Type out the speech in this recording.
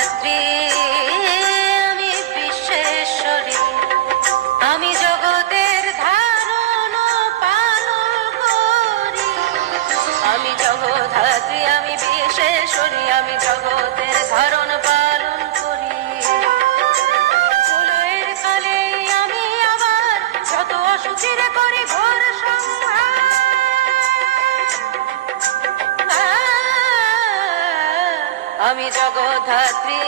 জগদ্ধাত্রী, আমি বিশ্বেশ্বরী, আমি জগতের ধারণ পালন করি। আমি জগদ্ধাত্রী, আমি বিশ্বেশ্বরী, আমি জগতের ধারণ পালন করি। প্রলয়ের কালে আমি আবার যত অসুচিরে করি ঘোর সংহার। আমি জগদ্ধাত্রী।